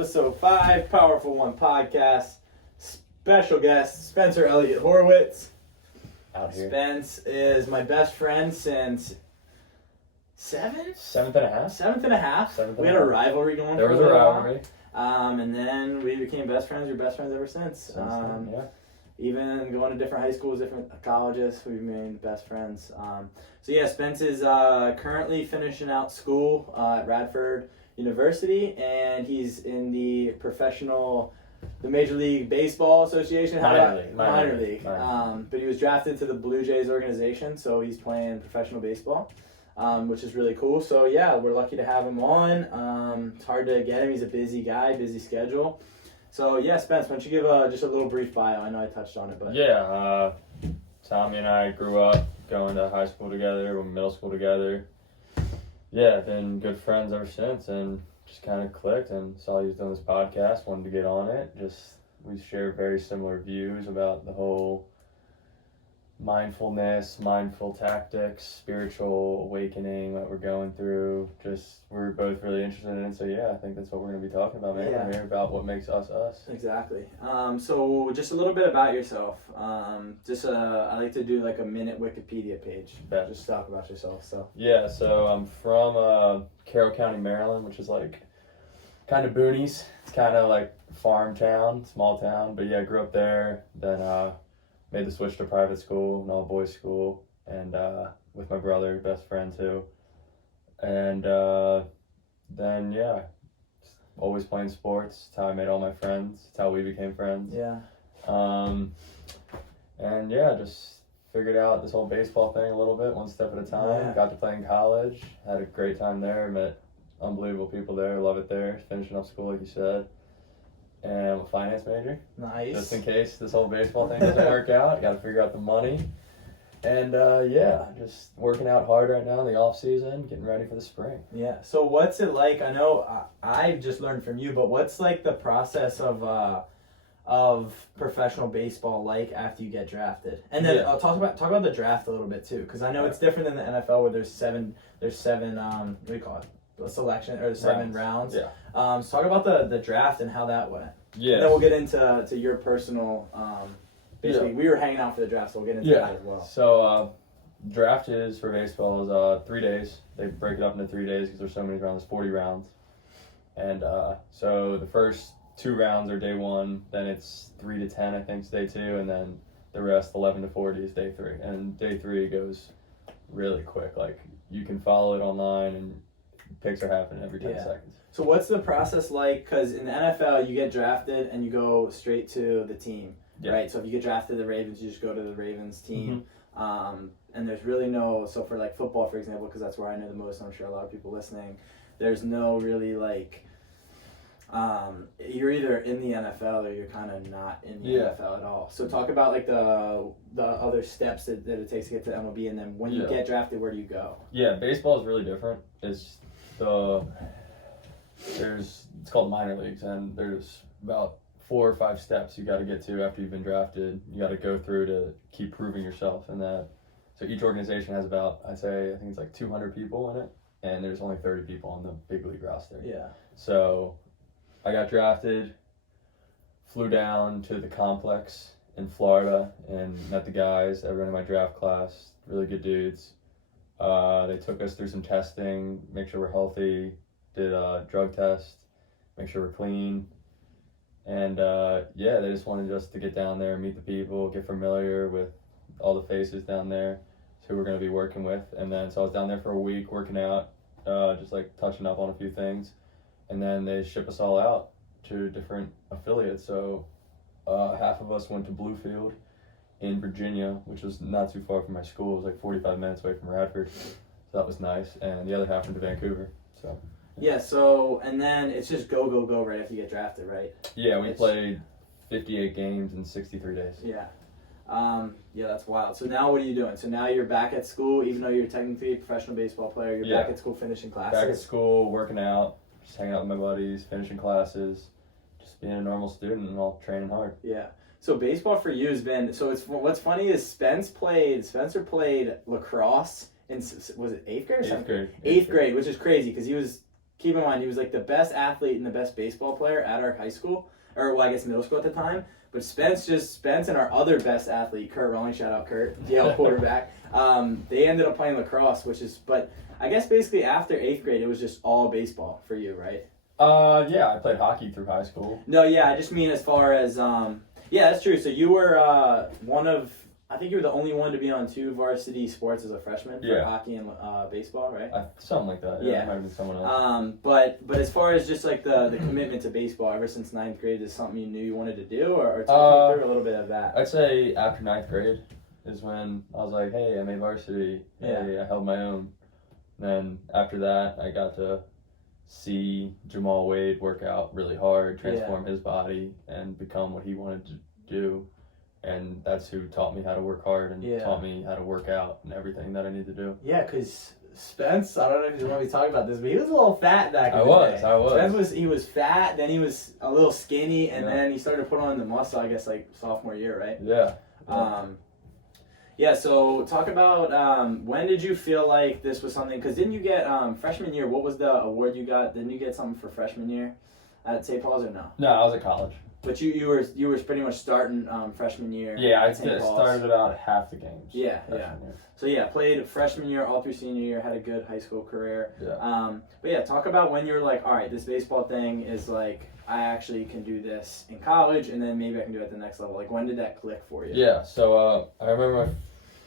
Episode 5, Powerful One Podcast. Special guest, Spencer Elliott Horwitz. Out here. Spence is my best friend since Seventh and a half. We had a rivalry going There for was a a little rivalry. while. And then we became best friends. We're best friends ever since. Yeah. Even going to different high schools, different colleges, we've remained best friends. Spence is currently finishing out school at Radford University, and he's in the Major League Baseball Association. Minor league. But he was drafted to the Blue Jays organization, so he's playing professional baseball, which is really cool. So yeah, we're lucky to have him on. It's hard to get him. He's a busy guy, busy schedule. So yeah, Spence, why don't you give just a little brief bio? I know I touched on it, but yeah. Tommie and I grew up going to high school together, middle school together. Yeah, been good friends ever since, and just kind of clicked and saw he was doing this podcast, wanted to get on it. We share very similar views about the whole mindfulness, mindful tactics, spiritual awakening that we're going through. We're both really interested in it, so yeah, I think that's what we're going to be talking about, man. Yeah. We're here about what makes us us. Exactly. So just a little bit about yourself. I like to do like a minute Wikipedia page. Bet. Just talk about yourself. So Yeah, so I'm from Carroll County, Maryland, which is like kind of boonies. It's kind of like farm town, small town, but yeah, I grew up there. Then made the switch to private school, an all-boys school, and with my brother, best friend too. And then, yeah, always playing sports. It's how I made all my friends. It's how we became friends. yeah. And yeah, just figured out this whole baseball thing a little bit, one step at a time. Yeah. Got to play in college. Had a great time there. Met unbelievable people there. Love it there. Finishing up school, like you said. And I'm a finance major. Nice. Just in case this whole baseball thing doesn't work out. Got to figure out the money. And just working out hard right now in the off season, getting ready for the spring. Yeah. So what's it like? I know I've just learned from you, but what's like the process of professional baseball like after you get drafted? And then I'll talk about the draft a little bit too, because I know it's different than the NFL where there's seven what do you call it? A selection or 7 rounds. Yeah. So talk about the draft and how that went. Yeah. And then we'll get into your personal. Basically, we were hanging out for the draft, so we'll get into that as well. So draft is for baseball is 3 days. They break it up into 3 days because there's so many rounds. 40 rounds. And so the first 2 rounds are day 1. Then it's 3 to 10, I think, is day 2, and then the rest 11 to 40 is day 3. And day 3 goes really quick. Like you can follow it online and picks are happening every 10 seconds. So what's the process like? Because in the NFL, you get drafted and you go straight to the team, right? So if you get drafted to the Ravens, you just go to the Ravens team. Mm-hmm. And there's really so for like football, for example, because that's where I know the most, I'm sure a lot of people listening, there's no really like, you're either in the NFL or you're kind of not in the NFL at all. So talk about like the other steps that it takes to get to MLB, and then when you get drafted, where do you go? Yeah, baseball is really different. It's called minor leagues, and there's about 4 or 5 steps you got to get to after you've been drafted. You got to go through to keep proving yourself, and that. So each organization has about, I think it's like 200 people in it, and there's only 30 people on the big league roster. Yeah. So I got drafted, flew down to the complex in Florida, and met the guys, everyone in my draft class, really good dudes. They took us through some testing, make sure we're healthy, did a drug test, make sure we're clean. And they just wanted us to get down there, meet the people, get familiar with all the faces down there, who we're going to be working with. And then, so I was down there for a week working out, just like touching up on a few things. And then they ship us all out to different affiliates. So half of us went to Bluefield in Virginia, which was not too far from my school. It was like 45 minutes away from Radford. So that was nice. And the other half went to Vancouver. So and then it's just go right after you get drafted, right? Yeah, we played 58 games in 63 days. Yeah. That's wild. So now what are you doing? So now you're back at school, even though you're technically a professional baseball player, you're back at school finishing classes? Back at school, working out, just hanging out with my buddies, finishing classes, just being a normal student and all training hard. Yeah. So baseball for you has been, what's funny is Spencer played lacrosse in, was it 8th grade or 7th grade? 8th grade, which is crazy because he was keep in mind, he was like the best athlete and the best baseball player at our high school, or well, I guess middle school at the time. But Spence and our other best athlete, Kurt Rowling, shout out Kurt, Yale quarterback, they ended up playing lacrosse, but I guess basically after 8th grade, it was just all baseball for you, right? Yeah, I played hockey through high school. No, yeah, I just mean as far as, yeah, that's true. So you were I think you were the only one to be on 2 varsity sports as a freshman for hockey and baseball, right? Something like that. Yeah, it might have been someone else. But as far as just like the commitment to baseball ever since 9th grade, is something you knew you wanted to do, or talk me through a little bit of that? I'd say after 9th grade is when I was like, hey, I made varsity. Hey, I held my own. Then after that, I got to see Jamal Wade work out really hard, transform his body, and become what he wanted to do. And that's who taught me how to work hard and taught me how to work out and everything that I need to do. Yeah, because Spence, I don't know if you want me to talk about this, but he was a little fat back in the day. I was. Spence he was fat, then he was a little skinny, and then he started to put on the muscle, I guess, like sophomore year, right? Yeah. So talk about when did you feel like this was something, because didn't you get freshman year, what was the award you got? Didn't you get something for freshman year at St. Paul's or no? No, I was at college. But you were pretty much starting freshman year. Yeah, I started about half the games. Yeah. So played freshman year all through senior year, had a good high school career. Yeah. But yeah, talk about when you were like, all right, this baseball thing is like, I actually can do this in college, and then maybe I can do it at the next level. Like, when did that click for you? Yeah, so I remember my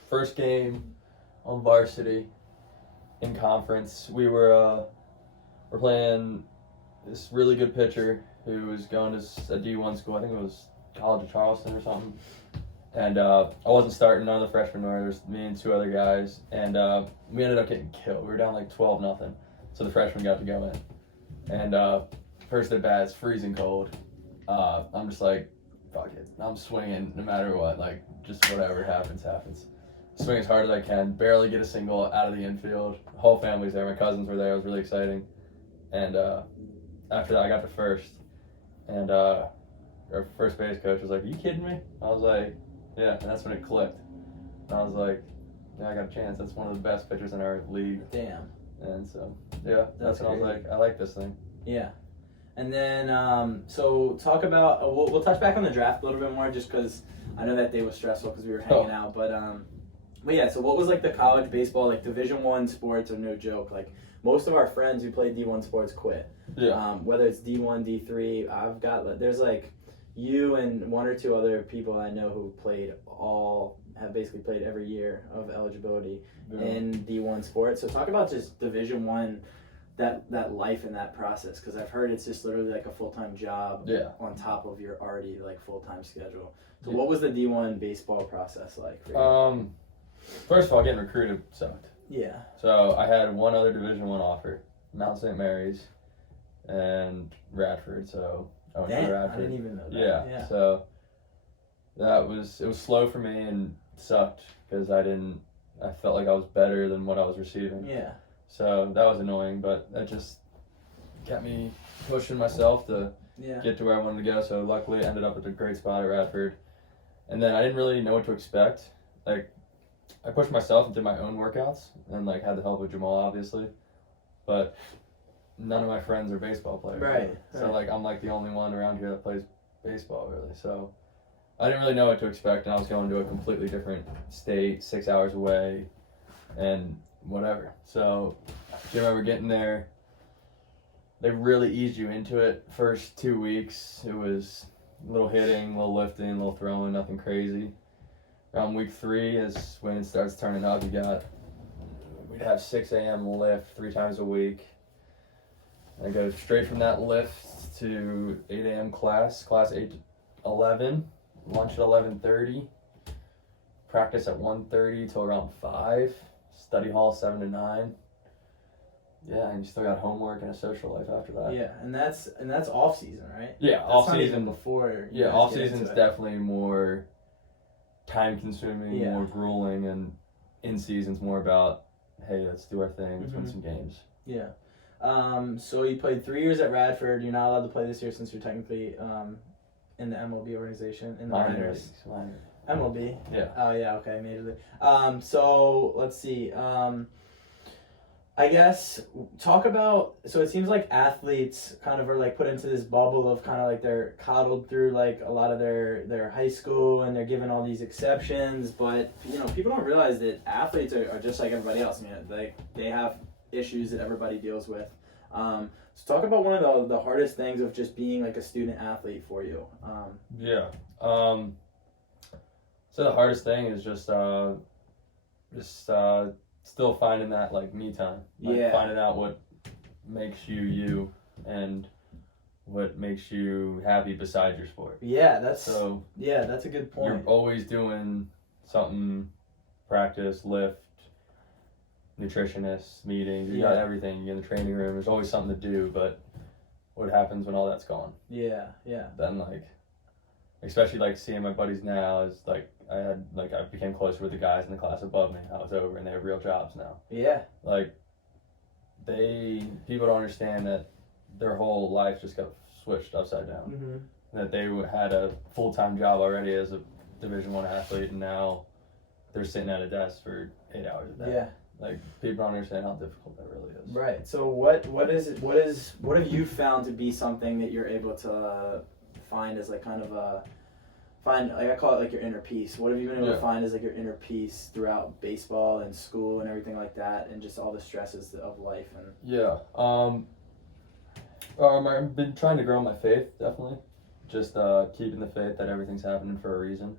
first game on varsity in conference. We're playing this really good pitcher who was going to a D1 school. I think it was College of Charleston or something. And I wasn't starting. None of the freshmen were. There's me and 2 other guys. And we ended up getting killed. We were down like 12-0. So the freshmen got to go in. And first at bat, it's freezing cold. I'm just like, fuck it. I'm swinging no matter what. Like, just whatever happens. Swing as hard as I can. Barely get a single out of the infield. The whole family's there. My cousins were there. It was really exciting. And after that, I got to first. And our first base coach was like, "Are you kidding me?" I was like, "Yeah." And that's when it clicked. And I was like, "Yeah, I got a chance. That's one of the best pitchers in our league." Damn. And so, yeah, that's when I was like, "I like this thing." Yeah. And then, so talk about, we'll touch back on the draft a little bit more, just because I know that day was stressful because we were hanging out. But yeah, so what was like the college baseball, like Division I sports are no joke. Like, most of our friends who played D1 sports quit. Yeah. Whether it's D1, D3, there's like you and 1 or 2 other people I know who have basically played every year of eligibility in D1 sports. So talk about just Division I, that life in that process, because I've heard it's just literally like a full-time job on top of your already like full-time schedule. So what was the D1 baseball process like for you? First of all, getting recruited sucked. Yeah. So I had one other Division I offer, Mount St. Mary's and Radford. So I went to Radford. I didn't even know that. Yeah. So it was slow for me and sucked because I felt like I was better than what I was receiving. Yeah. So that was annoying, but that just kept me pushing myself to get to where I wanted to go. So luckily I ended up at a great spot at Radford. And then I didn't really know what to expect. Like, I pushed myself and did my own workouts and like had the help of Jamal, obviously. But none of my friends are baseball players. Right. So like I'm like the only one around here that plays baseball really. So I didn't really know what to expect, and I was going to a completely different state, 6 hours away, and whatever. So I remember getting there. They really eased you into it. First 2 weeks, it was a little hitting, a little lifting, a little throwing, nothing crazy. Around week 3 is when it starts turning up. We'd have 6 a.m. lift 3 times a week. I go straight from that lift to 8 a.m. class 8 to 11, lunch at 11:30, practice at 1:30 till around 5, study hall 7 to 9. Yeah, and you still got homework and a social life after that. Yeah, and that's off season, right? Yeah, off season before. Yeah, off season is definitely more time consuming, more grueling, and in season's more about, hey, let's do our thing, let's win some games. Yeah. So you played 3 years at Radford. You're not allowed to play this year since you're technically in the MLB organization in the minors. MLB. Yeah. Oh yeah. Okay. Major League. So let's see. I guess talk about, so it seems like athletes kind of are like put into this bubble of kind of like they're coddled through like a lot of their high school and they're given all these exceptions, but people don't realize that athletes are just like everybody else. They have issues that everybody deals with. So talk about one of the hardest things of just being like a student athlete for you. Yeah. So the hardest thing is just still finding that like me time. Like finding out what makes you you and what makes you happy besides your sport. Yeah, that's a good point. You're always doing something, practice, lift, nutritionist, meetings, you got everything. You get in the training room, there's always something to do, but what happens when all that's gone? Yeah. Then like, especially like seeing my buddies now is like, I became closer with the guys in the class above me. I was over and they have real jobs now. Yeah. Like, people don't understand that their whole life just got switched upside down. Mm-hmm. That they had a full-time job already as a Division I athlete, and now they're sitting at a desk for 8 hours a day. Yeah. Like, people don't understand how difficult that really is. Right. So what have you found to be something that you're able to find as like kind of I call it like your inner peace. What have you been able to find as like your inner peace throughout baseball and school and everything like that, and just all the stresses of life? And I've been trying to grow my faith, definitely. Just keeping the faith that everything's happening for a reason,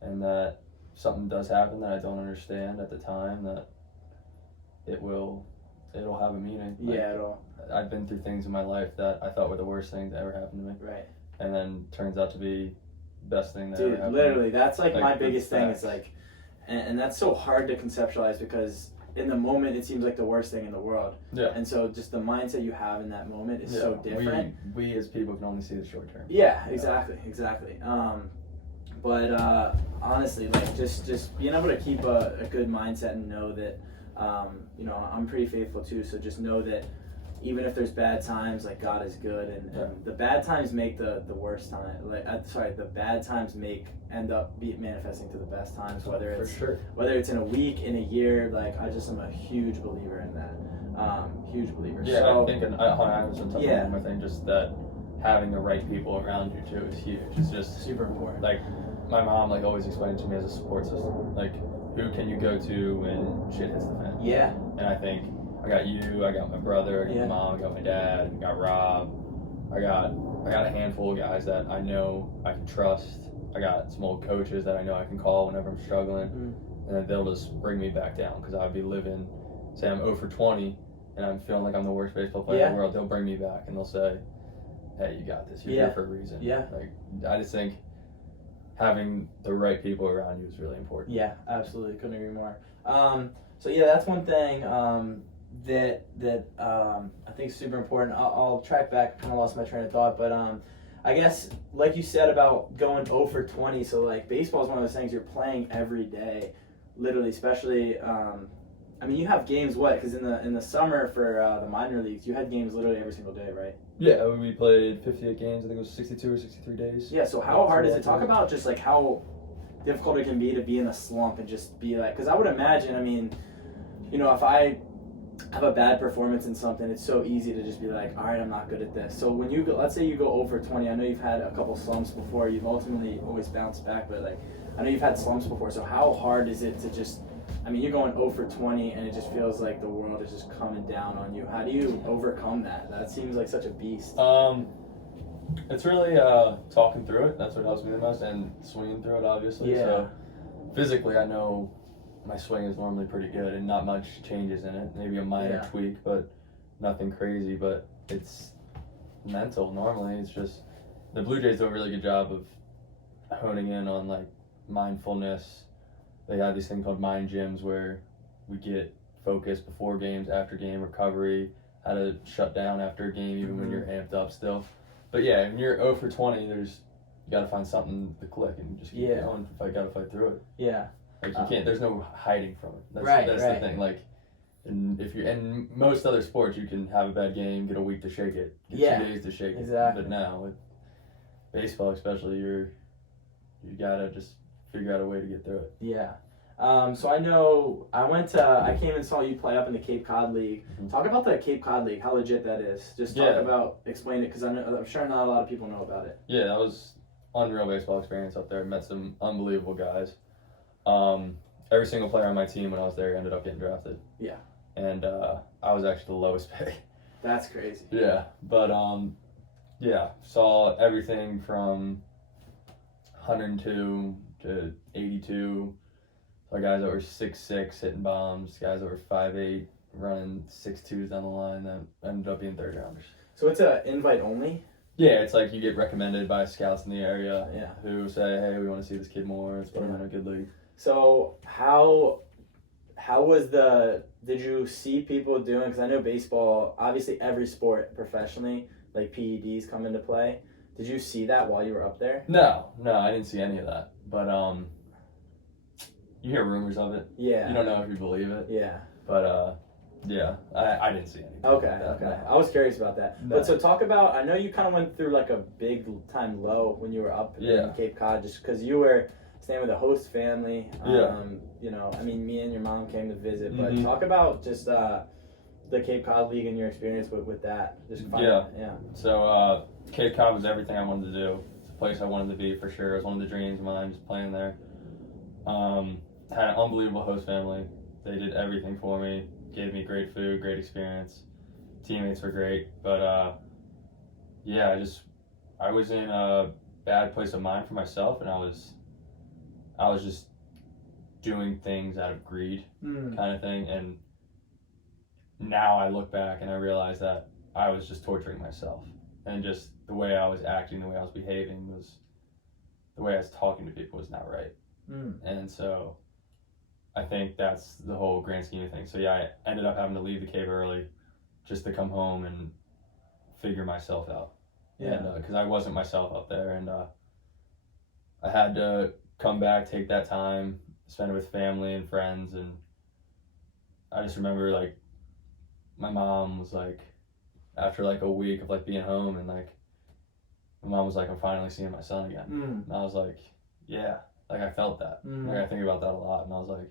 and that something does happen that I don't understand at the time, that it'll have a meaning. I've been through things in my life that I thought were the worst things that ever happened to me. Right. And then turns out to be the best thing that ever happened. Dude, literally, that's like my biggest thing is like, and that's so hard to conceptualize because in the moment it seems like the worst thing in the world. Yeah. And so just the mindset you have in that moment is so different. We as people can only see the short term. Yeah, exactly. But honestly, like just being able to keep a good mindset and know that, I'm pretty faithful too. So just know that even if there's bad times, like God is good, and the bad times make the worst time. The bad times end up manifesting to the best times. Whether it's in a week, in a year. Like I just am a huge believer in that. Huge believer. Yeah, so, I think I was on top of my thing. Just that having the right people around you too is huge. It's just super important. Like my mom like always explained to me as a support system. Like who can you go to when shit hits the fan? Yeah. And I think I got you, I got my brother, I got my mom, I got my dad, I got Rob. I got a handful of guys that I know I can trust. I got some old coaches that I know I can call whenever I'm struggling. Mm-hmm. And then they'll just bring me back down because I'd be living, say I'm 0 for 20 and I'm feeling like I'm the worst baseball player in the world. They'll bring me back and they'll say, hey, you got this. You're here for a reason. Yeah. Like, I just think having the right people around you is really important. Yeah, absolutely. Couldn't agree more. So that's one thing that I think is super important. I'll track back. Kind of lost my train of thought, but I guess like you said about going 0 for 20. So like baseball is one of those things you're playing every day, literally. Especially, you have games. Because in the summer for the minor leagues, you had games literally every single day, right? Yeah, we played 58 games. I think it was 62 or 63 days. Yeah. So how hard is it? Talk about just like how difficult it can be to be in a slump and just be like, because I would imagine, if I have a bad performance in something, it's so easy to just be like, all right, I'm not good at this. So when you go, let's say you go over 20, I know you've had a couple slumps before, you've ultimately always bounced back, but like, I know you've had slumps before, so how hard is it to just, you're going 0 for 20 and it just feels like the world is just coming down on you. How do you overcome that? That seems like such a beast. It's really talking through it. That's what helps me the most, and swinging through it, obviously. Yeah. So physically, I know my swing is normally pretty good, and not much changes in it. Maybe a minor tweak, but nothing crazy. But it's mental. Normally, it's just the Blue Jays do a really good job of honing in on like mindfulness. They have these things called mind gyms where we get focused before games, after game, recovery, how to shut down after a game, even when you're amped up still. But yeah, when you're 0 for 20, you got to find something to click and just keep going. Got to fight through it. Yeah. Like you can't. There's no hiding from it. That's the thing. Like, in most other sports, you can have a bad game, get a week to shake it, get 2 days to shake it. Exactly. But now with baseball, especially, you gotta just figure out a way to get through it. Yeah. So I came and saw you play up in the Cape Cod League. Mm-hmm. Talk about the Cape Cod League, how legit that is. Just explain it, because I'm sure not a lot of people know about it. Yeah, that was unreal baseball experience up there. Met some unbelievable guys. Every single player on my team when I was there ended up getting drafted. Yeah. And I was actually the lowest pay. That's crazy. Yeah, but saw everything from 102 to 82. Saw guys that were 6'6" hitting bombs, guys that were 5'8" running 6'2s down the line that ended up being third rounders. So it's a invite only? Yeah, it's like you get recommended by scouts in the area who say, hey, we want to see this kid more. Let's put him in a good league. So did you see people doing, because I know baseball, obviously every sport professionally, like PEDs come into play. Did you see that while you were up there? No, I didn't see any of that. But you hear rumors of it. Yeah. You don't know if you believe it. Yeah. But I didn't see anything. Okay. No. I was curious about that. No. But so talk about, I know you kind of went through like a big time low when you were up in Cape Cod, just because you were staying with a host family. You know, I mean, me and your mom came to visit, but talk about just the Cape Cod League and your experience with that. So Cape Cod was everything I wanted to do. It's a place I wanted to be for sure. It was one of the dreams of mine, just playing there. Had an unbelievable host family. They did everything for me. Gave me great food, great experience. Teammates were great, but I was in a bad place of mind for myself, and I was just doing things out of greed, kind of thing. And now I look back and I realize that I was just torturing myself, and just the way I was acting, the way I was behaving, the way I was talking to people was not right. And so I think that's the whole grand scheme of things. So I ended up having to leave the Cape early just to come home and figure myself out. Yeah. And because I wasn't myself up there, and I had to come back, take that time, spend it with family and friends. And I just remember, like, my mom was like, after like a week of like being home, and like my mom was like, I'm finally seeing my son again. And I was like, yeah, like I felt that. Like I think about that a lot, and I was like,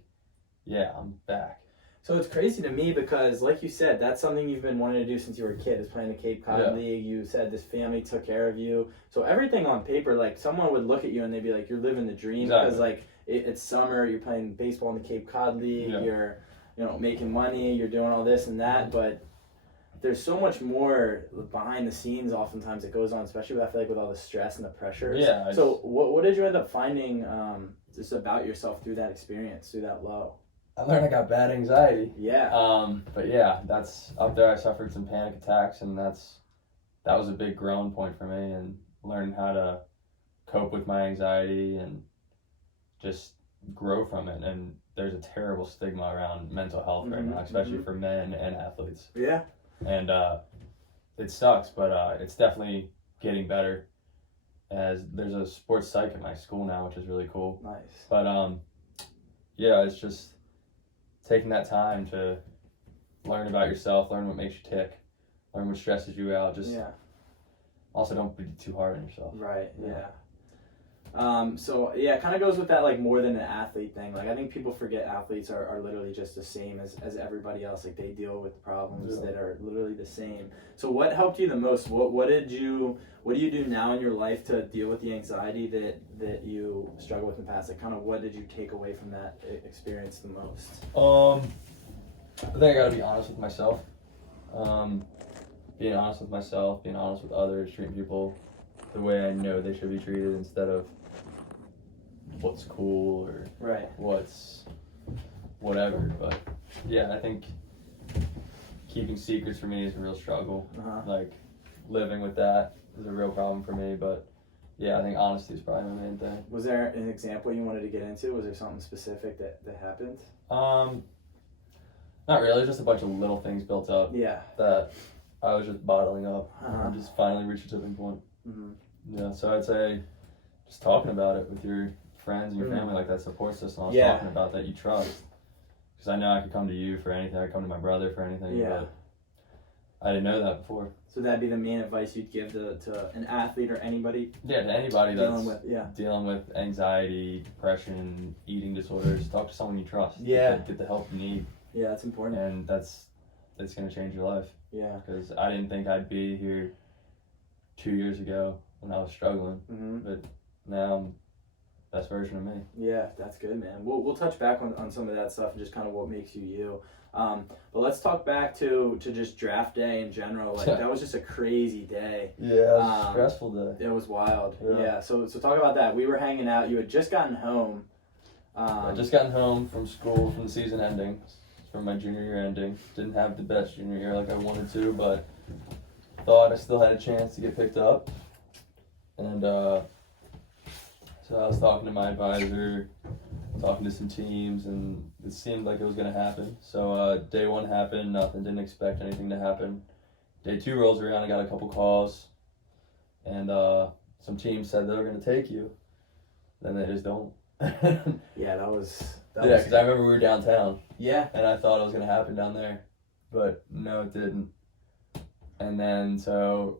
yeah, I'm back. So it's crazy to me because, like you said, that's something you've been wanting to do since you were a kid, is playing the Cape Cod League. You said this family took care of you. So everything on paper, like someone would look at you and they'd be like, you're living the dream. Exactly. Because like it's summer, you're playing baseball in the Cape Cod League, you're making money, you're doing all this and that, but there's so much more behind the scenes oftentimes that goes on, especially I feel like with all the stress and the pressures. Yeah. So what did you end up finding just about yourself through that experience, through that low? I learned I got bad anxiety. Yeah. But yeah, that's up there. I suffered some panic attacks, and that was a big growing point for me, and learning how to cope with my anxiety and just grow from it. And there's a terrible stigma around mental health right now, especially for men and athletes. Yeah. And it sucks, but it's definitely getting better, as there's a sports psych at my school now, which is really cool. Nice. But it's just taking that time to learn about yourself, learn what makes you tick, learn what stresses you out. Also don't be too hard on yourself. Right. Yeah. It kind of goes with that, like, more than an athlete thing. Like, I think people forget athletes are literally just the same as everybody else. Like, they deal with problems that are literally the same. So what helped you the most? What do you do now in your life to deal with the anxiety that you struggle with in the past? Like, kind of what did you take away from that experience the most? I think I gotta be honest with myself. Being honest with myself, being honest with others, treating people the way I know they should be treated instead of what's cool or what's whatever. But yeah, I think keeping secrets for me is a real struggle. Like, living with that is a real problem for me. But yeah, I think honesty is probably my main thing. Was there an example you wanted to get into? Was there something specific that happened? Not really, just a bunch of little things built up that I was just bottling up and just finally reached a tipping point. Yeah, so I'd say just talking about it with your friends and your family, like that support system I was talking about that you trust. Because I know I could come to you for anything, I could come to my brother for anything, but I didn't know that before. So that'd be the main advice you'd give to an athlete or anybody Yeah, to anybody that's dealing with anxiety, depression, eating disorders. Talk to someone you trust. Yeah. Get the help you need. Yeah, that's important. And that's going to change your life. Yeah. Because I didn't think I'd be here 2 years ago when I was struggling. Mm-hmm. But now I'm best version of me. Yeah, that's good, man. We'll touch back on some of that stuff and just kind of what makes you you. But let's talk back to just draft day in general. Like that was just a crazy day. Yeah, it was a stressful day. It was wild. Yeah. So talk about that. We were hanging out. You had just gotten home. I just gotten home from school from the season ending, from my junior year ending. Didn't have the best junior year like I wanted to, but thought I still had a chance to get picked up. And so I was talking to my advisor, talking to some teams, and it seemed like it was going to happen. So day one happened, nothing, didn't expect anything to happen. Day two rolls around, I got a couple calls, and some teams said they were going to take you. Then they just don't. Yeah, that was because I remember we were downtown. Yeah. And I thought it was going to happen down there, but no, it didn't. And then so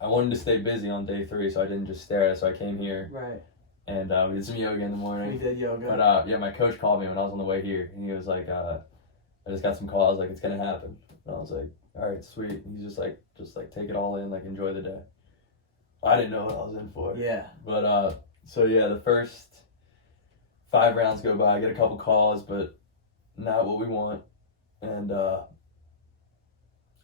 I wanted to stay busy on day three, so I didn't just stare at it, so I came here. Right. And we did some yoga in the morning. We did yoga. But yeah, my coach called me when I was on the way here, and he was like, I just got some calls, like, it's going to happen. And I was like, all right, sweet. And he's just like, take it all in, like, enjoy the day. I didn't know what I was in for. Yeah. But, so yeah, the first 5 rounds go by, I get a couple calls, but not what we want.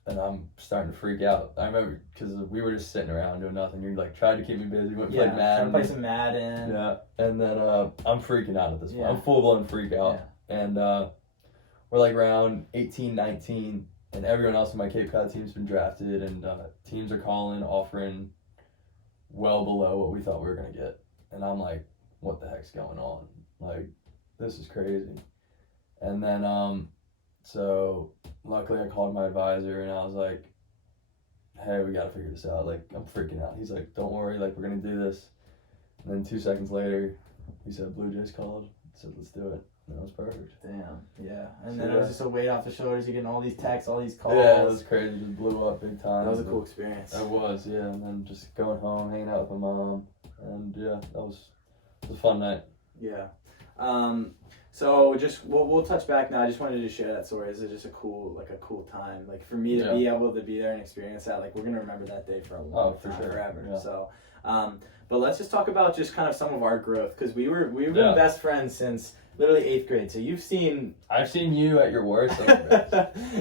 And I'm starting to freak out. I remember, because we were just sitting around doing nothing. You like tried to keep me busy. We went and played Madden. Play some Madden. Yeah. And then I'm freaking out at this point. Yeah. I'm full-blown freak out. Yeah. And we're like round 18, 19, and everyone else in my Cape Cod team's been drafted, and teams are calling, offering well below what we thought we were going to get. And I'm like, what the heck's going on? Like, this is crazy. And then, so luckily I called my advisor and I was like, hey, we got to figure this out. Like, I'm freaking out. He's like, don't worry, like, we're going to do this. And then 2 seconds later, he said, Blue Jays called. I said, let's do it. And that was perfect. Damn, yeah. And then it was just a weight off the shoulders. You're getting all these texts, all these calls. Yeah, it was crazy. Just blew up big time. That was a cool experience. It was, yeah. And then just going home, hanging out with my mom. And yeah, it was a fun night. Yeah. So just we'll touch back now. I just wanted to share that story. It's just a cool time. Like for me to be able to be there and experience that, like we're gonna remember that day for a long time, forever. Yeah. So, but let's just talk about just kind of some of our growth, because we've been best friends since literally 8th grade. So I've seen you at your worst.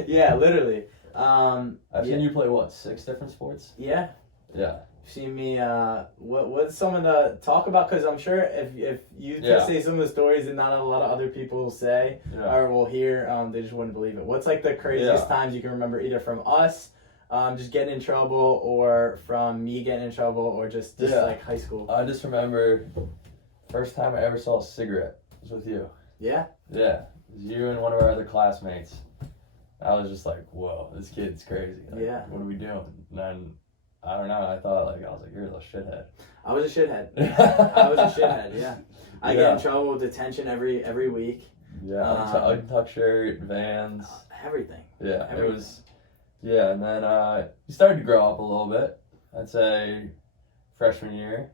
Yeah, literally. I've seen you play 6 different sports? Yeah. Yeah. See me, what's some of the talk about, because I'm sure if you could say some of the stories that not a lot of other people say or will hear, they just wouldn't believe it. What's like the craziest times you can remember, either from us just getting in trouble, or from me getting in trouble, or just like high school? I just remember first time I ever saw a cigarette was with you. Yeah? Yeah. It was you and one of our other classmates. I was just like, whoa, this kid's crazy. Like, what are we doing? And then I don't know. I was like, you're a little shithead. I was a shithead. Yeah. I get in trouble with detention every week. Yeah, untucked shirt, Vans. Everything. Yeah, everything. It was. Yeah, and then you started to grow up a little bit. I'd say freshman year.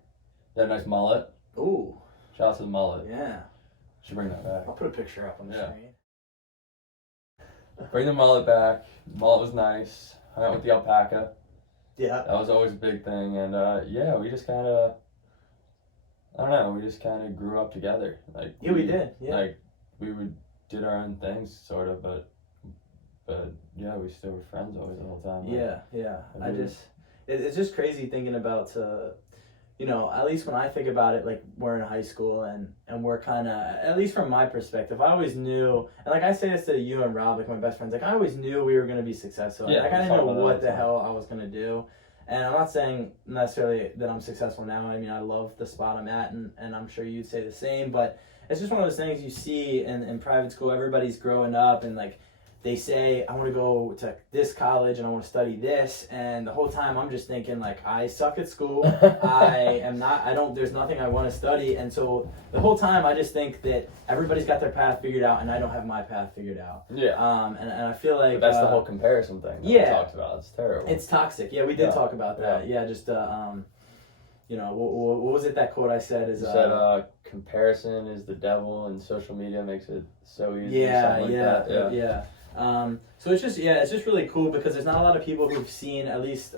You had a nice mullet. Ooh. Shout out to the mullet. Yeah. Should bring that back. I'll put a picture up on the screen. Bring the mullet back. The mullet was nice. Hung out with the alpaca. Yeah. That was always a big thing. And we just kind of, I don't know, we just kind of grew up together. Like we did. Yeah. Like did our own things, sort of, but yeah, we still were friends always the whole time. Yeah. It's just crazy thinking about, at least when I think about it, like we're in high school and we're kind of, at least from my perspective, I always knew, and like I say this to you and Rob, like my best friends, like I always knew we were going to be successful. Yeah, like I didn't know what the hell I was going to do. And I'm not saying necessarily that I'm successful now. I mean, I love the spot I'm at, and I'm sure you'd say the same, but it's just one of those things you see in private school. Everybody's growing up, and like they say, I want to go to this college and I want to study this, and the whole time I'm just thinking like, I suck at school. There's nothing I want to study, and so the whole time I just think that everybody's got their path figured out and I don't have my path figured out. Yeah. And I feel like but that's the whole comparison thing that we talked about. It's terrible. It's toxic. Yeah, we did talk about that. Yeah, just you know, what was it that quote I said? Is you said comparison is the devil, and social media makes it so easy. Yeah. So it's just really cool because there's not a lot of people who've seen, at least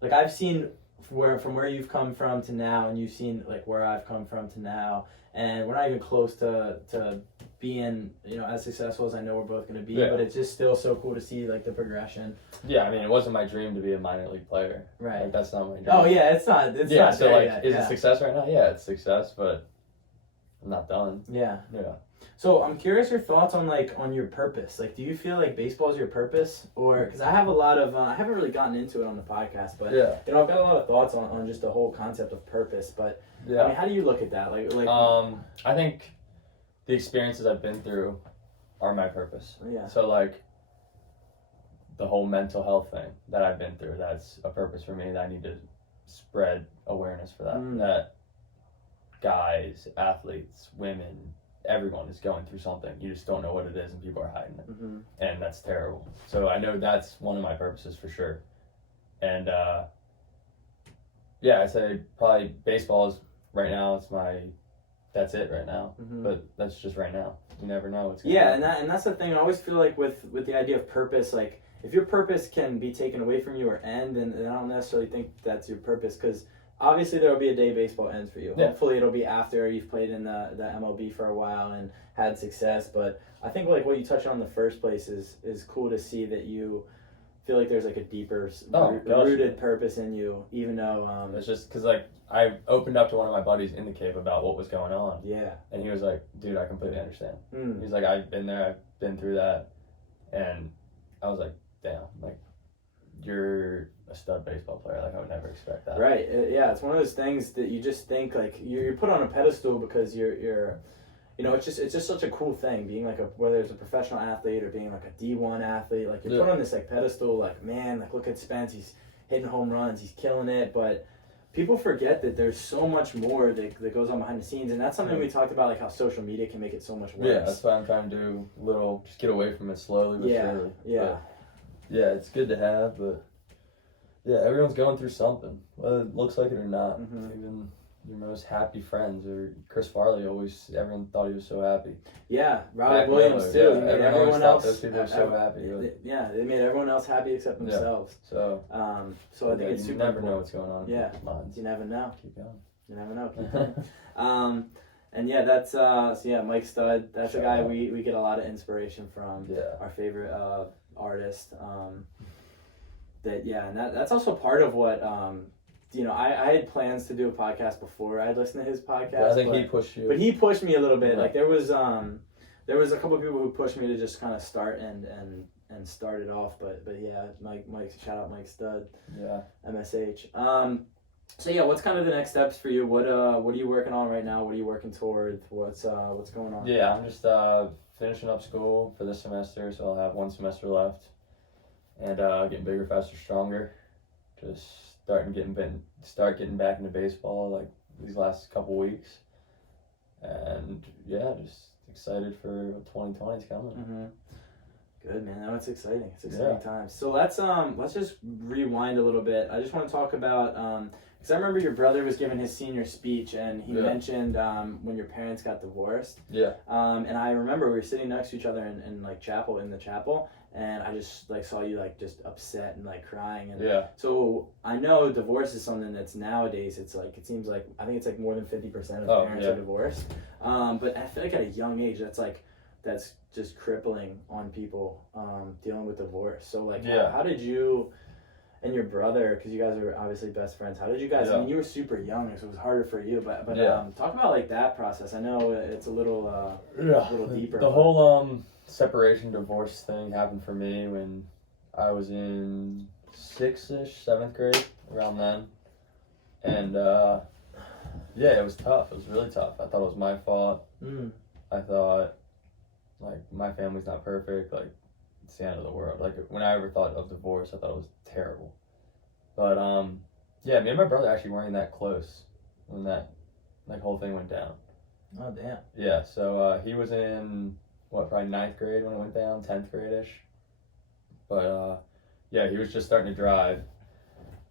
like I've seen from where you've come from to now, and you've seen like where I've come from to now, and we're not even close to being, you know, as successful as I know we're both going to be, but it's just still so cool to see like the progression. Yeah, I mean, it wasn't my dream to be a minor league player. Right. Like, that's not my dream. Oh yeah, it's not. So like, is it success right now? Yeah, it's success, but I'm not done. Yeah. Yeah. So I'm curious your thoughts on your purpose. Like, do you feel like baseball is your purpose, or because I have a lot of I haven't really gotten into it on the podcast, but you know, I've got a lot of thoughts on just the whole concept of purpose. But I mean, how do you look at that? Like I think the experiences I've been through are my purpose. Yeah. So like the whole mental health thing that I've been through, that's a purpose for me. That I need to spread awareness for that. That guys, athletes, women, everyone is going through something. You just don't know what it is, and people are hiding it. And that's terrible. So I know that's one of my purposes for sure. And I'd say probably baseball is right now. That's it right now. But that's just right now. You never know what's going on. And that's the thing. I always feel like with the idea of purpose, like if your purpose can be taken away from you or end, then I don't necessarily think that's your purpose, because obviously there will be a day baseball ends for you. Yeah. Hopefully it'll be after you've played in the MLB for a while and had success. But I think like what you touched on in the first place is cool to see that you feel like there's like a deeper rooted purpose in you, even though it's just because like I opened up to one of my buddies in the cave about what was going on. Yeah. And he was like, dude, I completely understand. He's like, I've been there, I've been through that. And I was like, damn, like you're a stud baseball player. Like I would never expect that. Right. Yeah. It's one of those things that you just think like you're put on a pedestal because you're you know, it's just such a cool thing being like whether it's a professional athlete or being like a D1 athlete, like you're put on this like pedestal, like, man, like look at Spence, he's hitting home runs, he's killing it. But people forget that there's so much more that goes on behind the scenes, and that's something we talked about, like how social media can make it so much worse. Yeah, that's why I'm trying to do just get away from it slowly but surely. Yeah. But, it's good to have, but everyone's going through something, whether it looks like it or not. Even your most happy friends, or Chris Farley, everyone thought he was so happy. Yeah, Robert Williams too. Yeah, everyone else, those people are so happy. They made everyone else happy except themselves. So I think it's super. You never know what's going on in people's minds. You never know. Keep going. You never know. Keep going. And that's Mike Stud. That's a guy we get a lot of inspiration from. Yeah. Our favorite artist. And that's also part of what. You know, I had plans to do a podcast before I listened to his podcast. Yeah, I think he pushed you. But he pushed me a little bit. Yeah. Like there was a couple of people who pushed me to just kind of start and start it off. But Mike, shout out Mike Stud. Yeah. MSH. What's kind of the next steps for you? What are you working on right now? What are you working toward? What's going on? Yeah, I'm just finishing up school for this semester, so I'll have one semester left, and getting bigger, faster, stronger. Just start getting back into baseball like these last couple weeks, and just excited for what 2020 is coming. Good, man. That's exciting. It's exciting times. So let's just rewind a little bit. I just want to talk about because I remember your brother was giving his senior speech, and he mentioned when your parents got divorced. Yeah. And I remember we were sitting next to each other in like in the chapel, and I just like saw you like just upset and like crying. And so I know divorce is something that's nowadays it seems like I think it's like more than 50% of parents are divorced. But I feel like at a young age that's just crippling on people dealing with divorce. So like how did you and your brother, because you guys are obviously best friends, how did you guys I mean you were super young, so it was harder for you, but talk about like that process. I know it's a little deeper. The whole separation divorce thing happened for me when I was in 7th grade, around then. And it was tough. It was really tough. I thought it was my fault. I thought like my family's not perfect, like it's the end of the world. Like, when I ever thought of divorce, I thought it was terrible. But, yeah, me and my brother actually weren't that close when that whole thing went down. Oh, damn. Yeah, so he was in, probably 9th grade when it went down, 10th grade-ish. But, yeah, he was just starting to drive.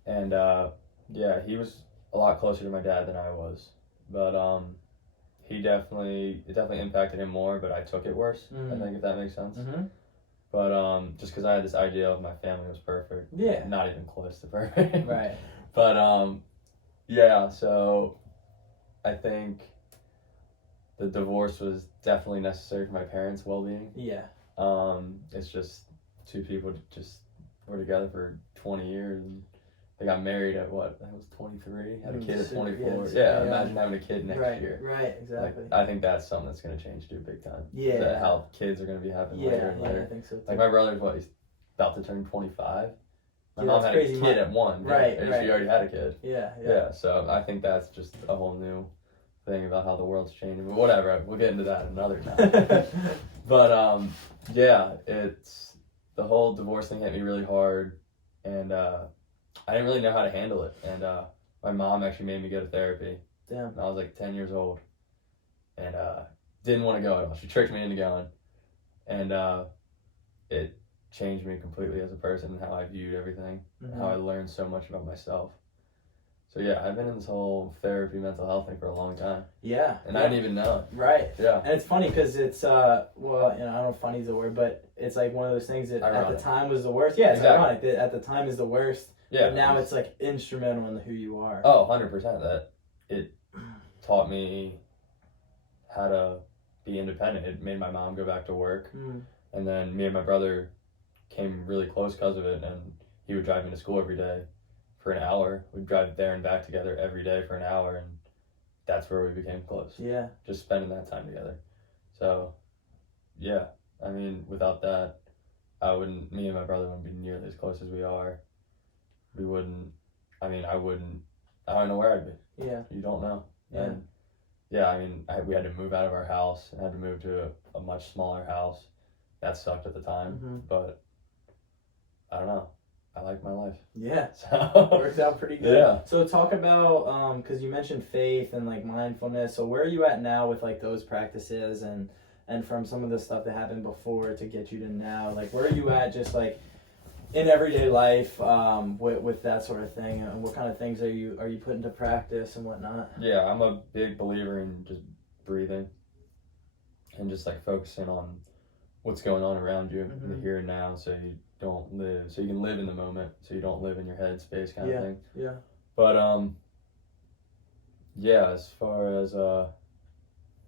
And, yeah, he was a lot closer to my dad than I was. But, it definitely impacted him more, but I took it worse, I think, if that makes sense. Mm-hmm. But, just because I had this idea of my family was perfect. Yeah. Not even close to perfect. Right. But, yeah, so I think the divorce was definitely necessary for my parents' well-being. Yeah. It's just two people just were together for 20 years, and they got married at what? I was 23, had a kid at 24. Yeah, imagine having a kid next year. Right, exactly. Like, I think that's something that's going to change too, big time. Yeah. How kids are going to be having later and later. I think so too. Like, my brother's he's about to turn 25. My Yeah, mom that's had crazy. a kid at 1. Right, and right. she already had a kid. Yeah. So I think that's just a whole new thing about how the world's changing. But whatever, we'll get into that another time. But yeah, it's the whole divorce thing hit me really hard, and I didn't really know how to handle it. And my mom actually made me go to therapy. Damn. And I was like 10 years old, and didn't want to go at all. She tricked me into going, and it changed me completely as a person and how I viewed everything, how I learned so much about myself. So yeah, I've been in this whole therapy, mental health thing for a long time. Yeah. And I didn't even know it. Right. Yeah. And it's funny because it's, well, I don't know if funny is the word, but it's like one of those things that ironic. At the time was the worst. Yeah, it's ironic that at the time is the worst. Yeah. But now it's like instrumental in who you are. Oh, 100%. That it taught me how to be independent. It made my mom go back to work. And then me and my brother came really close because of it, and he would drive me to school every day for an hour. We'd drive there and back together every day for an hour, and that's where we became close. Yeah. Just spending that time together. So, yeah, I mean, without that, me and my brother wouldn't be nearly as close as we are. I don't know where I'd be. Yeah. You don't know. Yeah. And yeah, I mean, we had to move out of our house and had to move to a much smaller house. That sucked at the time, but I don't know. I like my life. Yeah. So worked out pretty good. Yeah. So talk about, because you mentioned faith and like mindfulness. So where are you at now with like those practices and from some of the stuff that happened before to get you to now? Like where are you at just like in everyday life with that sort of thing? And what kind of things are you putting into practice and whatnot? Yeah, I'm a big believer in just breathing and just like focusing on what's going on around you in the here and now, so you can live in the moment, so you don't live in your head space kind of thing. Yeah. But yeah, as far as what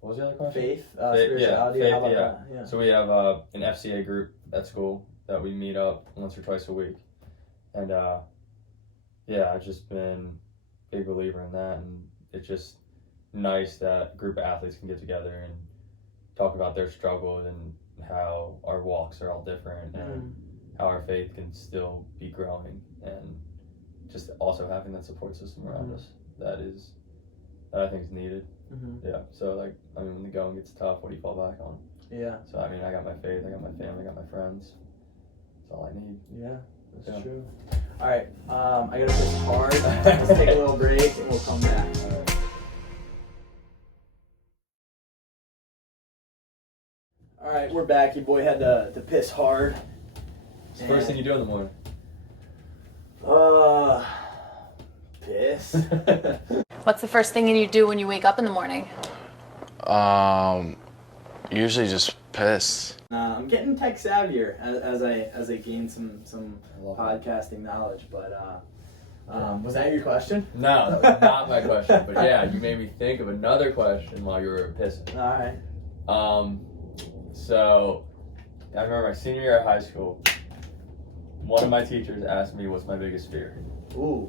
was the other question? Faith, spirituality. Faith, how about that? Yeah. So we have an FCA group at school that we meet up once or twice a week, and yeah, I've just been a big believer in that, and it's just nice that a group of athletes can get together and talk about their struggles and how our walks are all different and how our faith can still be growing, and just also having that support system around us that I think is needed. Yeah. So like, I mean, when the going gets tough, what do you fall back on? Yeah. So I mean, I got my faith, I got my family, I got my friends. That's all I need. Yeah, that's true. All right, I gotta piss hard. Let's take a little break and we'll come back. All right, we're back. Your boy had to piss hard. What's the first thing you do in the morning? Piss. What's the first thing you do when you wake up in the morning? Usually just piss. I'm getting tech savvier as I gain some podcasting knowledge. But was that your question? No, that was not my question. But yeah, you made me think of another question while you were pissing. All right. So I remember my senior year of high school, one of my teachers asked me what's my biggest fear. Ooh.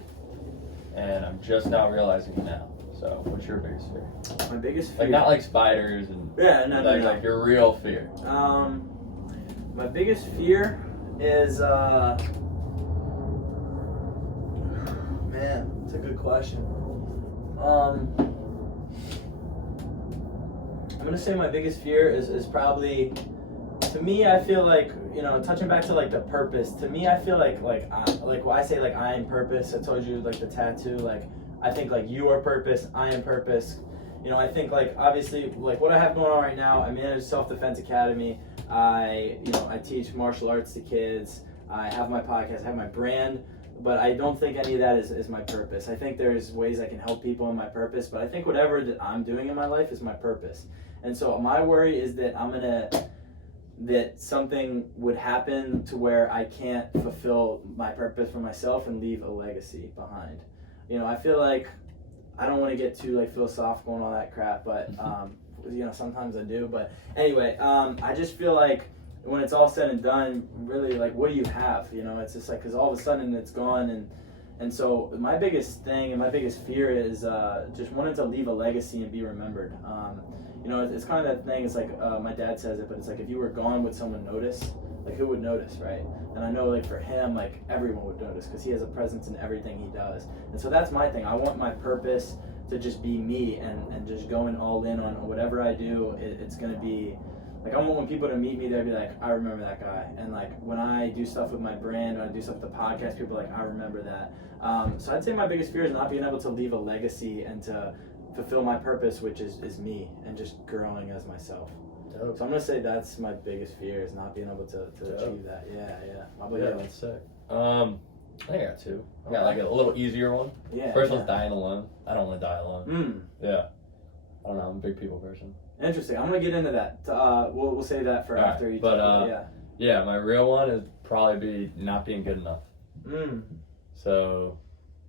And I'm just now realizing it now. So what's your biggest fear? My biggest fear. Like not like spiders and no. Like your real fear. My biggest fear is man, that's a good question. I'm gonna say my biggest fear is probably To me, I feel like, touching back to like the purpose. To me, I feel like when I say like I am purpose. I told you like the tattoo. Like I think like you are purpose. I am purpose. I think like obviously like what I have going on right now. I manage Self-Defense Academy. I teach martial arts to kids. I have my podcast. I have my brand. But I don't think any of that is my purpose. I think there's ways I can help people in my purpose, but I think whatever that I'm doing in my life is my purpose. And so my worry is that that something would happen to where I can't fulfill my purpose for myself and leave a legacy behind. I feel like I don't want to get too like philosophical and all that crap, but sometimes I do. But anyway, I just feel like when it's all said and done, really, like, what do you have? It's just like, because all of a sudden it's gone. And so my biggest thing and my biggest fear is just wanting to leave a legacy and be remembered. It's kind of that thing. It's like my dad says it, but it's like if you were gone, would someone notice? Like, who would notice, right? And I know, like, for him, like, everyone would notice because he has a presence in everything he does. And so that's my thing. I want my purpose to just be me and just going all in on whatever I do. It's going to be... Like, I want when people to meet me, they'll be like, I remember that guy. And, like, when I do stuff with my brand, when I do stuff with the podcast, people are like, I remember that. So I'd say my biggest fear is not being able to leave a legacy and to fulfill my purpose, which is me, and just growing as myself. Dope. So I'm going to say that's my biggest fear, is not being able to achieve that. Yeah. How about you? That's sick. I think I got two. I got, like, a little easier one. Yeah. First one's dying alone. I don't want to die alone. Mm. Yeah. I don't know. I'm a big people person. Interesting. I'm gonna get into that. We'll save that for after each. But yeah, my real one is probably be not being good enough. Mm. So,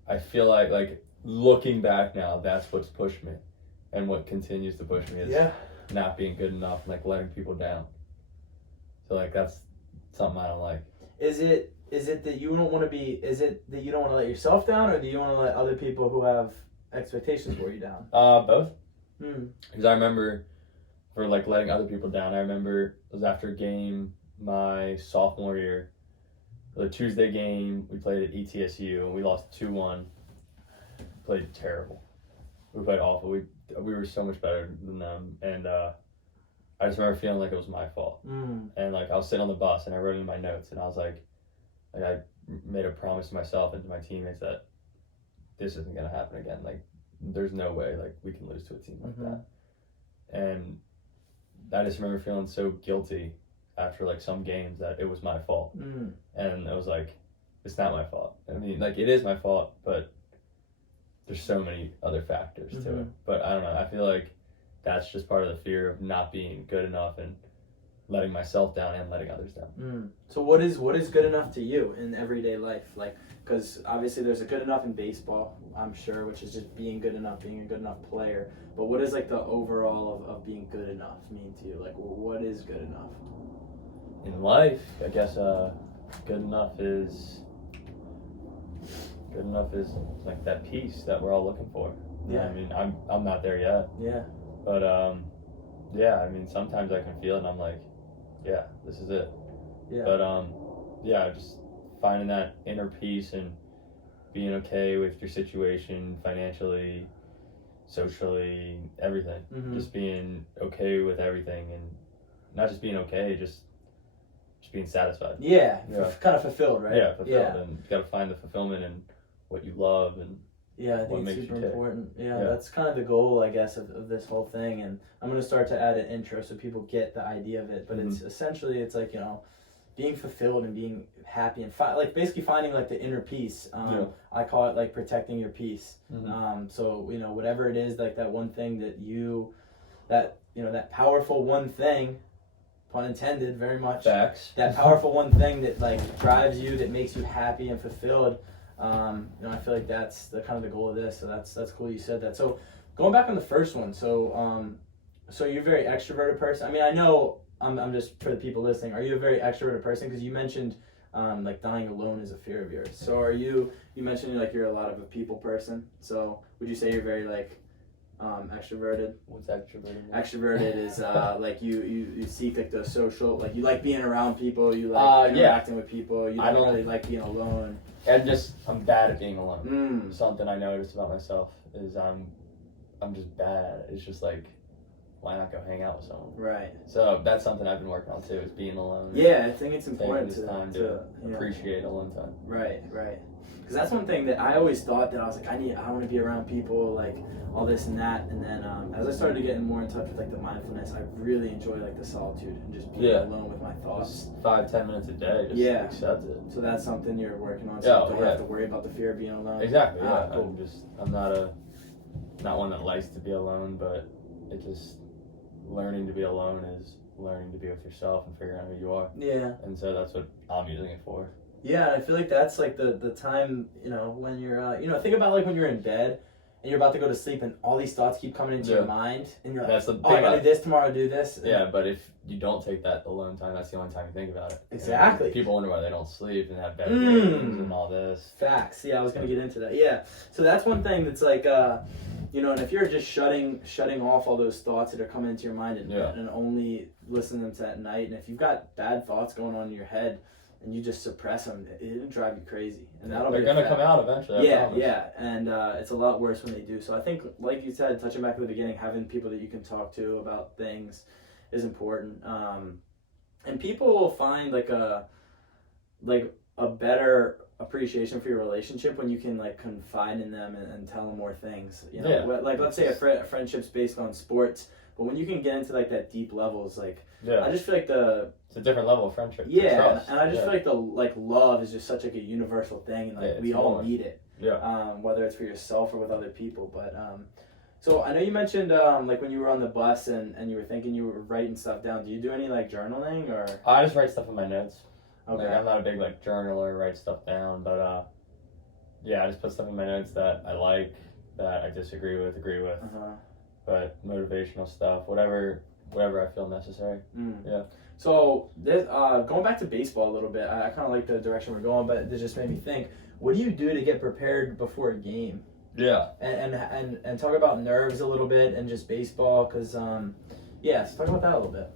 I feel like looking back now, that's what's pushed me, and what continues to push me is not being good enough, and like letting people down. So like that's something I don't like. Is it that you don't want to be? Is it that you don't want to let yourself down, or do you want to let other people who have expectations for you down? Both. Because I remember. For like letting other people down. I remember it was after a game my sophomore year. The Tuesday game we played at ETSU and we lost 2-1. Played terrible. We played awful. We were so much better than them, and I just remember feeling like it was my fault. And like I was sitting on the bus and I wrote in my notes and I was like I made a promise to myself and to my teammates that this isn't gonna happen again. Like there's no way like we can lose to a team like that. And I just remember feeling so guilty after like some games that it was my fault. And I was like, it's not my fault. I mean, like it is my fault, but there's so many other factors to it. But I don't know. I feel like that's just part of the fear of not being good enough and letting myself down and letting others down. So what is good enough to you in everyday life? Like, because obviously there's a good enough in baseball, I'm sure, which is just being good enough, being a good enough player. But what is like the overall of being good enough mean to you? Like, what is good enough? In life, I guess good enough is like that peace that we're all looking for. Yeah. I mean, I'm not there yet. Yeah. But yeah, I mean, sometimes I can feel it and I'm like, yeah, this is it. Yeah. But yeah, just finding that inner peace and being okay with your situation financially, socially, everything. Just being okay with everything and not just being okay, just being satisfied. Yeah. Kind of fulfilled, right? Yeah, fulfilled. And you got to find the fulfillment in what you love and I think it's super important. Yeah, that's kind of the goal, I guess, of this whole thing. And I'm going to start to add an intro so people get the idea of it. But it's essentially, it's like, being fulfilled and being happy and like basically finding like the inner peace. I call it like protecting your peace. So, whatever it is, like that one thing that powerful one thing, pun intended, very much. Facts. That powerful one thing that like drives you, that makes you happy and fulfilled. I feel like that's the kind of the goal of this. So that's cool you said that. So going back on the first one, so you're a very extroverted person. I mean, I know I'm just for the people listening. Are you a very extroverted person? Because you mentioned like dying alone is a fear of yours. So you mentioned like you're a lot of a people person. So would you say you're very like extroverted? What's extroverted? Extroverted is like you seek like the social, like you like being around people, you like interacting with people, you don't really like being alone. And I'm bad at being alone. Something I noticed about myself is I'm just bad. It's just like why not go hang out with someone? Right. So that's something I've been working on too, is being alone. Yeah, I think it's Taking important this time to you know, appreciate alone time. Right. Because that's one thing that I always thought that I was like, I want to be around people, like all this and that. And then as I started getting more in touch with like the mindfulness, I really enjoy like the solitude and just being alone with my thoughts. Just 5-10 minutes a day, just accept it. So that's something you're working on, so you don't have to worry about the fear of being alone. Exactly, yeah. Cool. I'm not one that likes to be alone, but it just, learning to be alone is learning to be with yourself and figuring out who you are. Yeah. And so that's what I'm using it for. Yeah, I feel like that's like the time, you know, when you're, think about like when you're in bed and you're about to go to sleep and all these thoughts keep coming into your mind and you're like, that's the thing, I gotta do this tomorrow, do this. And but if you don't take that alone time, that's the only time you think about it. Exactly. And people wonder why they don't sleep and have bad dreams and all this. Facts. Yeah, I was gonna get into that. Yeah. So that's one thing that's like, and if you're just shutting off all those thoughts that are coming into your mind and only listening to them at night, and if you've got bad thoughts going on in your head, and you just suppress them, it'll drive you crazy. And they're gonna come out eventually. Yeah, and it's a lot worse when they do. So I think, like you said, touching back to the beginning, having people that you can talk to about things is important. And people will find like a better appreciation for your relationship when you can like confide in them and tell them more things. You know, like let's say a friendship's based on sports, but when you can get into like that deep levels, like I just feel like it's a different level of friendship. Yeah, and I just feel like the love is just such like a universal thing, and like we all need it. Yeah. Whether it's for yourself or with other people, but so I know you mentioned like when you were on the bus and you were thinking, you were writing stuff down. Do you do any like journaling or? I just write stuff in my notes. Okay. Like, I'm not a big like journaler, write stuff down, but I just put stuff in my notes that I like, that I disagree with, agree with. But motivational stuff, whatever I feel necessary. Yeah. So this, going back to baseball a little bit, I kind of like the direction we're going, but this just made me think. What do you do to get prepared before a game? Yeah. And talk about nerves a little bit and just baseball, because so talk about that a little bit.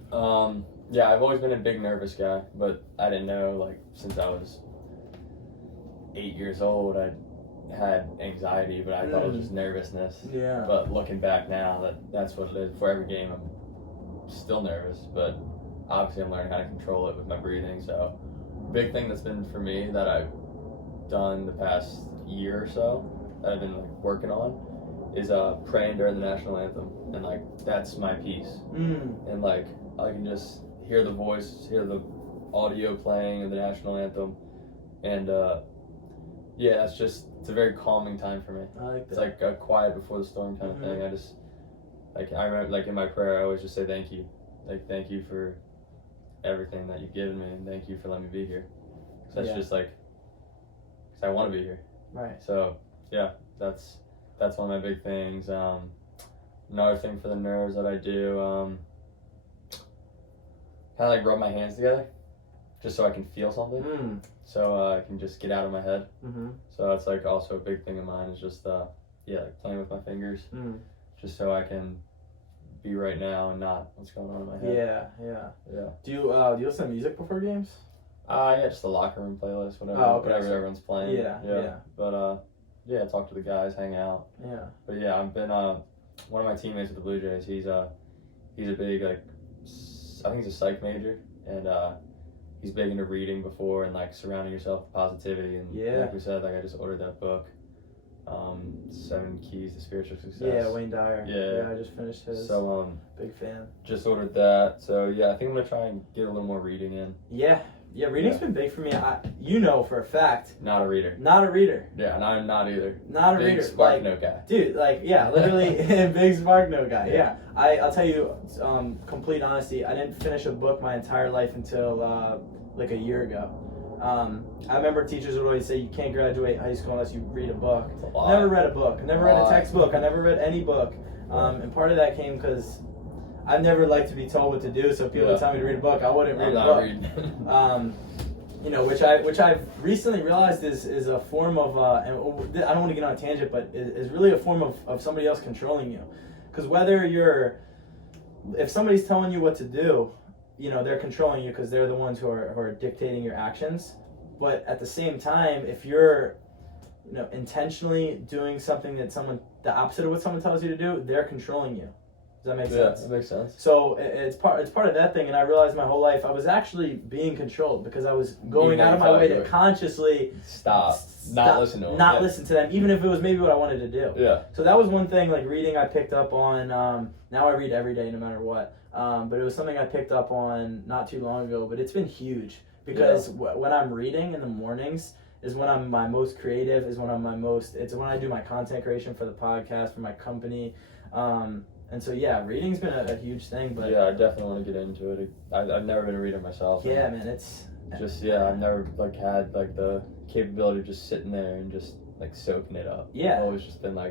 Yeah, I've always been a big nervous guy, but I didn't know, like, since I was 8 years old, I had anxiety, but I thought it was just nervousness. Yeah. But looking back now, that's what it is. For every game, I'm still nervous, but obviously I'm learning how to control it with my breathing. So big thing that's been for me that I've done the past year or so that I've been like working on is praying during the national anthem, and like that's my peace. And like I can just hear the voice, hear the audio playing of the national anthem, and it's a very calming time for me. I like that. It's like a quiet before the storm kind of thing. I just I remember like in my prayer I always just say thank you, like thank you for everything that you've given me, and thank you for letting me be here. So that's just like, because I want to be here. Right. So yeah, that's one of my big things. Another thing for the nerves that I do, kind of like rub my hands together, just so I can feel something. So I can just get out of my head. So that's like also a big thing of mine is just like playing with my fingers, just so I can be right now and not what's going on in my head. Yeah. Do you listen to music before games? Just the locker room playlist, whatever, whatever everyone's playing. Yeah. But talk to the guys, hang out. Yeah. But yeah, I've been one of my teammates with the Blue Jays. He's a big I think he's a psych major, and he's big into reading before and like surrounding yourself with positivity. And like we said, like I just ordered that book. 7 Keys to Spiritual Success. Yeah, Wayne Dyer. Yeah, I just finished his. So big fan. Just ordered that. So yeah, I think I'm gonna try and get a little more reading in. Yeah, reading's been big for me. For a fact. Not a reader. Yeah, and I'm not either. Not a big reader. Spark Note guy. Dude, literally big Spark Note guy. Yeah. I'll tell you, complete honesty, I didn't finish a book my entire life until like a year ago. I remember teachers would always say you can't graduate high school unless you read a book. Never read a book. I never read a textbook. I never read any book. And part of that came because I've never liked to be told what to do. So if people would tell me to read a book, I wouldn't read a book. Which I've recently realized is a form of, and I don't want to get on a tangent, but is really a form of somebody else controlling you. Because if somebody's telling you what to do, they're controlling you because they're the ones who are dictating your actions. But at the same time, if you're, intentionally doing something the opposite of what someone tells you to do, they're controlling you. that make Yeah, sense? that makes sense. So it's part of that thing, and I realized my whole life I was actually being controlled because I was going out of my way to consciously not listen to them. Not listen to them, even if it was maybe what I wanted to do. Yeah. So that was one thing, like reading, I picked up on. Now I read every day, no matter what. But it was something I picked up on not too long ago. But it's been huge because when I'm reading in the mornings is when I'm my most creative. It's when I do my content creation for the podcast for my company. And so reading's been a huge thing. But yeah, I definitely want to get into it. I've never been a reader myself. Yeah, man, it's just I've never had the capability of just sitting there and just soaking it up. Yeah, I've always just been I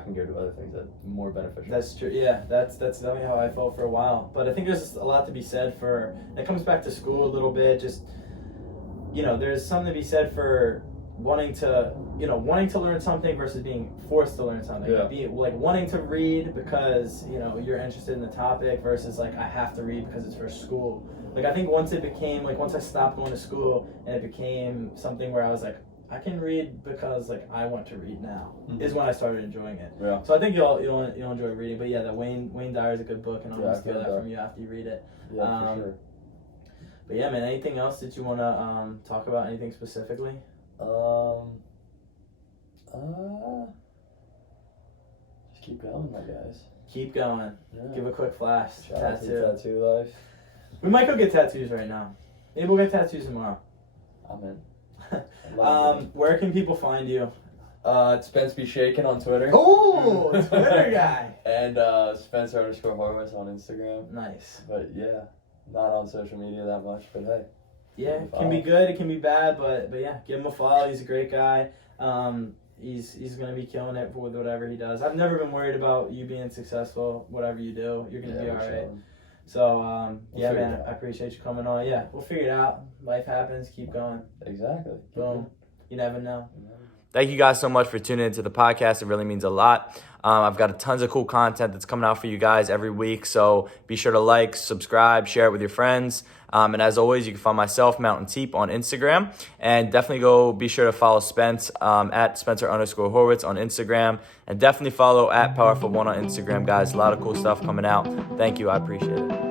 can go to other things that are more beneficial. That's true. Yeah, that's definitely how I felt for a while. But I think there's a lot to be said for. It comes back to school a little bit. Just there's something to be said for wanting to learn something versus being forced to learn something. Yeah. Wanting to read because you're interested in the topic versus I have to read because it's for school. I think once I stopped going to school and it became something where I was I can read because I want to read now is when I started enjoying it. Yeah. So I think you'll enjoy reading. But the Wayne Dyer is a good book, and I'll always steal that from you after you read it. Yeah, for sure. But yeah, man, anything else that you want to talk about? Anything specifically? Just keep going, my guys. Keep going. Yeah. Give a quick flash. Tattoo life. We might go get tattoos right now. Maybe we'll get tattoos tomorrow. I'm in. Where can people find you? Spence Be Shaken on Twitter. Oh, Twitter guy. And Spencer_Horwitz on Instagram. Nice. But not on social media that much, but hey. Yeah, it can be good, it can be bad, but give him a follow. He's a great guy. He's gonna be killing it with whatever he does. I've never been worried about you being successful. Whatever you do, you're gonna be all right. So man, I appreciate you coming on. Yeah, we'll figure it out. Life happens. Keep going. Exactly. Boom. You never know. Thank you guys so much for tuning into the podcast. It really means a lot. I've got tons of cool content that's coming out for you guys every week. So be sure to subscribe, share it with your friends. And as always, you can find myself, Mountain Teep, on Instagram. And definitely be sure to follow Spence at Spencer_Horwitz on Instagram. And definitely follow at Powerful1 on Instagram, guys. A lot of cool stuff coming out. Thank you. I appreciate it.